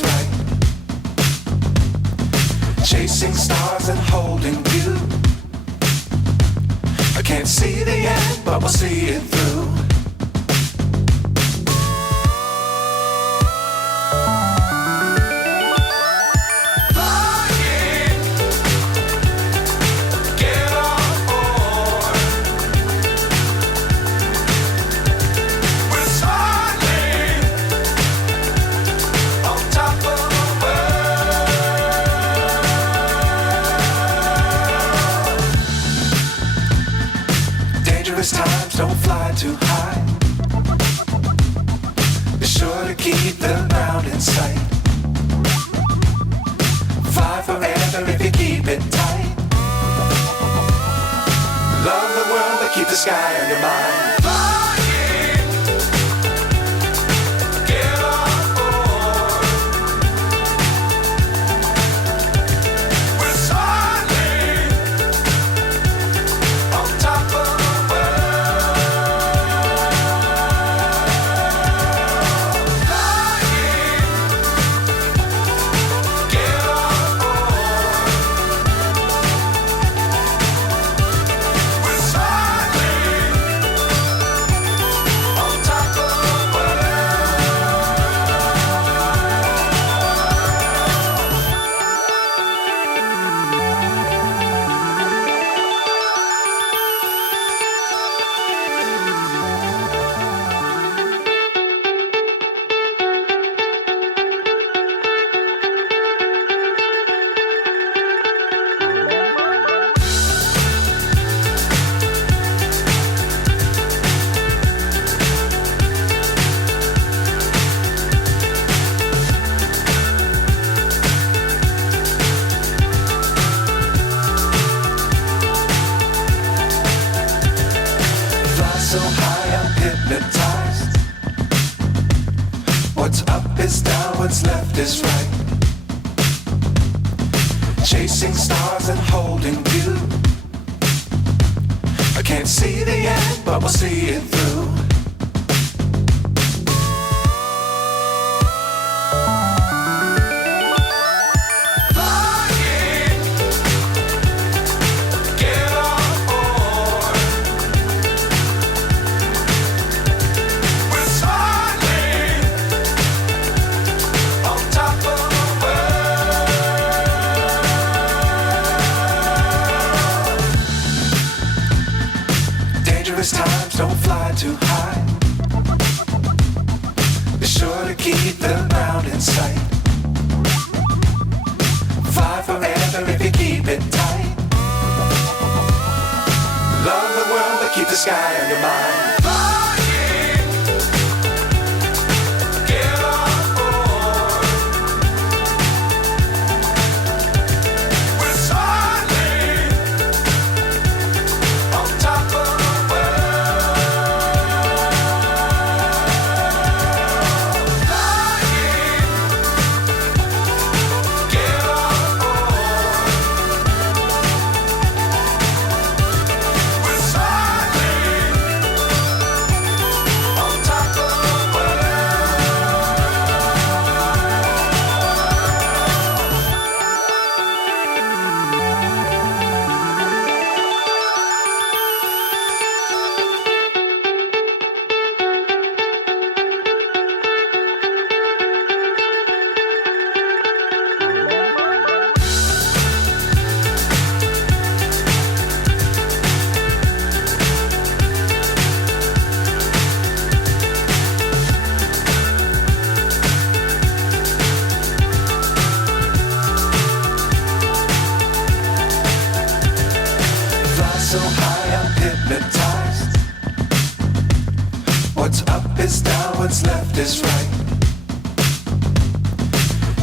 is right. Chasing stars and holding you. I can't see the end, but we'll see it through. Times don't fly too high. Be sure to keep the ground in sight. Fly forever if you keep it tight. Love the world but keep the sky on your mind. So high I'm hypnotized. What's up is down, what's left is right. Chasing stars and holding you. I can't see the end, but we'll see it through. Times don't fly too high. Be sure to keep the ground in sight. Fly forever if you keep it tight. Love the world but keep the sky on your mind. So high I'm hypnotized. What's up is down, what's left is right.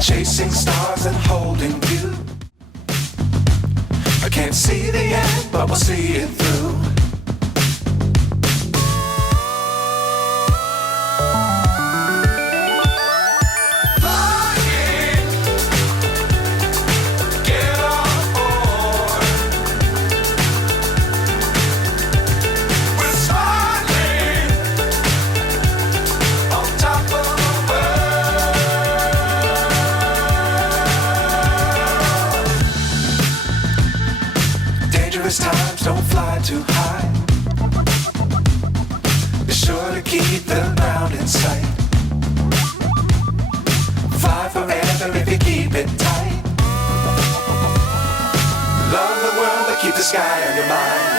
Chasing stars and holding you. I can't see the end, but we'll see it through. don't fly too high. Be sure to keep the ground in sight. Fly forever if you keep it tight. Love the world, but keep the sky on your mind.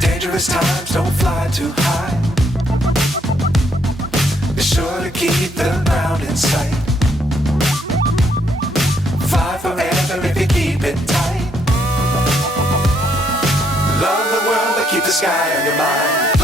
Dangerous times, don't fly too high. Be sure to keep the ground in sight. Fly forever if you keep it tight. Love the world, but keep the sky on your mind.